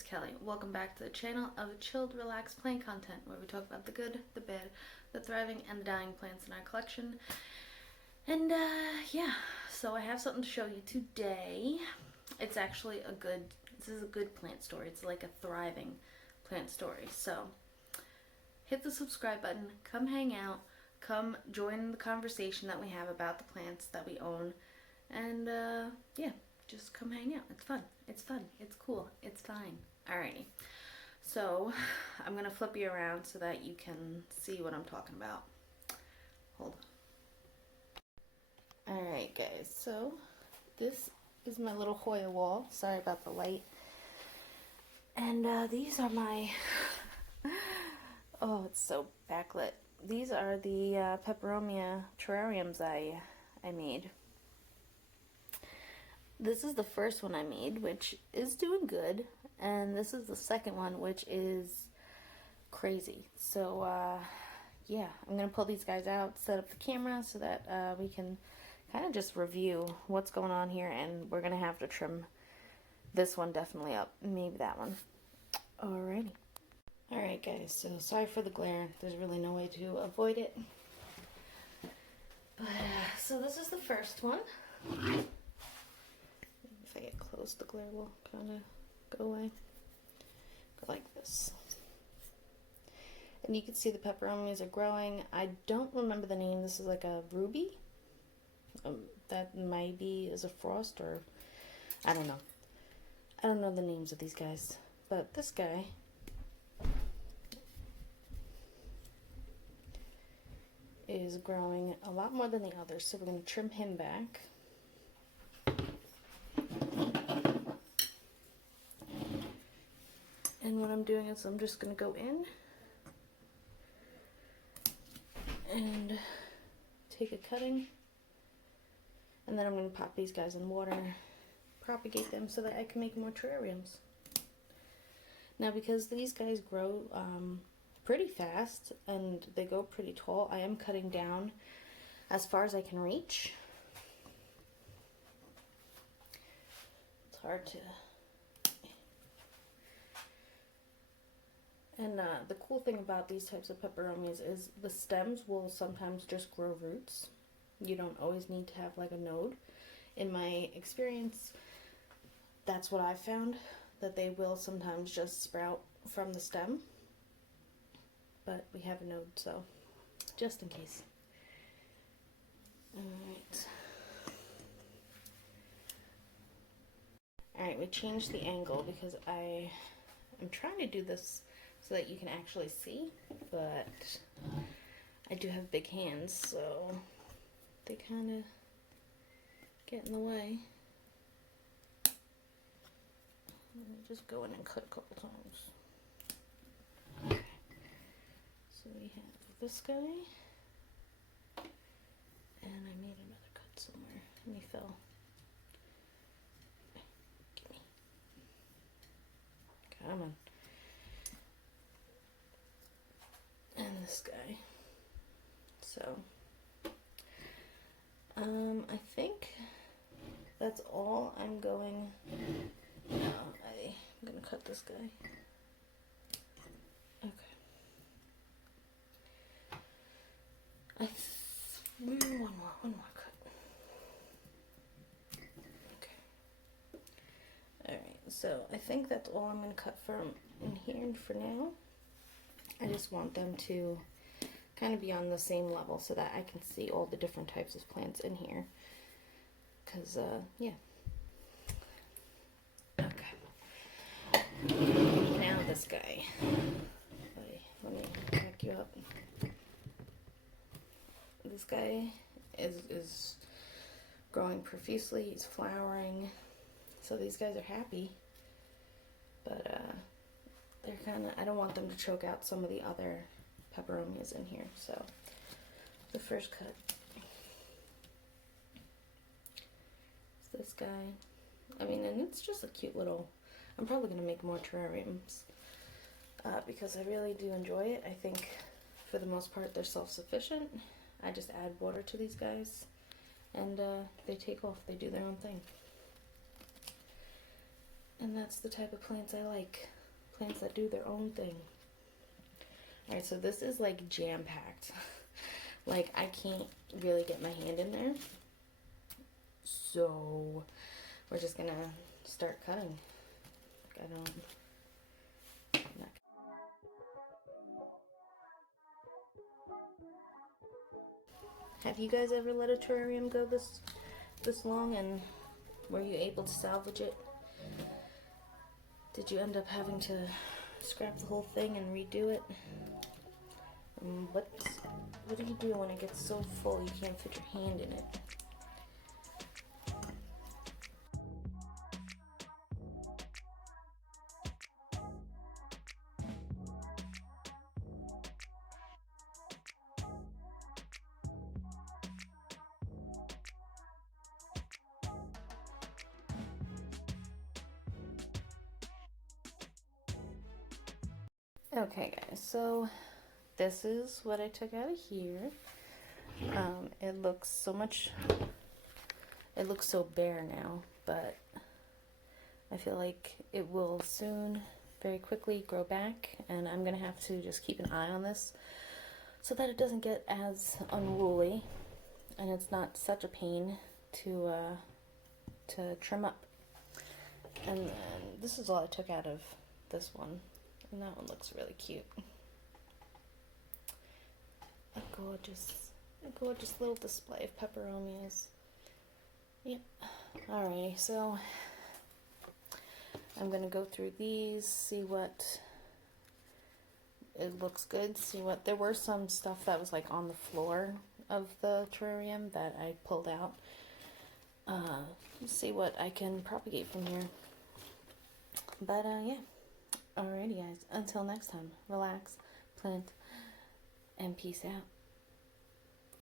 it's Kelly. Welcome back to the channel of chilled, relaxed plant content where we talk about the good, the bad, the thriving, and the dying plants in our collection. And yeah, so I have something to show you today. It's actually this is a good plant story. It's like a thriving plant story. So hit the subscribe button, come hang out, come join the conversation that we have about the plants that we own, and yeah, just come hang out. It's fun. It's fun. It's cool. It's fine. Alrighty. So I'm gonna flip you around so that you can see what I'm talking about. Hold on. Alright guys, so this is my little Hoya wall. Sorry about the light. And these are my oh, it's so backlit. These are the Peperomia terrariums I made. This is the first one I made, which is doing good, and this is the second one, which is crazy. So yeah, I'm gonna pull these guys out, set up the camera so that we can kind of just review what's going on here, and we're gonna have to trim this one definitely up, maybe that one. Alrighty. Alright guys, so sorry for the glare. There's really no way to avoid it. But so this is the first one. If I get close, the glare will kind of go away. Go like this. And you can see the peperomias are growing. I don't remember the name. This is like a ruby. That maybe is a frost, or I don't know. I don't know the names of these guys. But this guy is growing a lot more than the others. So we're going to trim him back. And what I'm doing is I'm just going to go in and take a cutting, and then I'm going to pop these guys in water, propagate them so that I can make more terrariums. Now because these guys grow pretty fast and they go pretty tall, I am cutting down as far as I can reach. It's hard to... And the cool thing about these types of peperomias is the stems will sometimes just grow roots. You don't always need to have like a node. In my experience, that's what I found, that they will sometimes just sprout from the stem. But we have a node, so just in case. Alright. Alright, we changed the angle because I'm trying to do this so that you can actually see, but I do have big hands, so they kind of get in the way. Let me just go in and cut a couple times. Okay. So we have this guy, and I made another cut somewhere, and he fell. Gimme. Come on. And this guy. So I think that's all I'm going. No, I'm gonna cut this guy. Okay. One more cut. Okay. Alright, so I think that's all I'm gonna cut from in here for now. I just want them to kind of be on the same level so that I can see all the different types of plants in here. Because, yeah. Okay. Now this guy. Let me back you up. This guy is growing profusely. He's flowering. So these guys are happy. But, they're kind of, I don't want them to choke out some of the other peperomias in here. So the first cut is this guy. I mean, and it's just a cute little, I'm probably going to make more terrariums because I really do enjoy it. I think for the most part they're self-sufficient. I just add water to these guys and they take off. They do their own thing. And that's the type of plants I like. Plants that do their own thing. Alright, so this is like jam-packed. Like, I can't really get my hand in there. So, we're just gonna start cutting. Have you guys ever let a terrarium go this long, and were you able to salvage it? Did you end up having to scrap the whole thing and redo it? What do you do when it gets so full you can't fit your hand in it? Okay guys, so this is what I took out of here. It looks so bare now, but I feel like it will soon, very quickly grow back, and I'm gonna have to just keep an eye on this so that it doesn't get as unruly and it's not such a pain to trim up. And then this is all I took out of this one. And that one looks really cute. A gorgeous little display of peperomias. Yep. Alrighty, so I'm gonna go through these, see what it looks good, see what, there were some stuff that was like on the floor of the terrarium that I pulled out. See what I can propagate from here. But yeah. Alrighty guys, until next time, relax, plant, and peace out.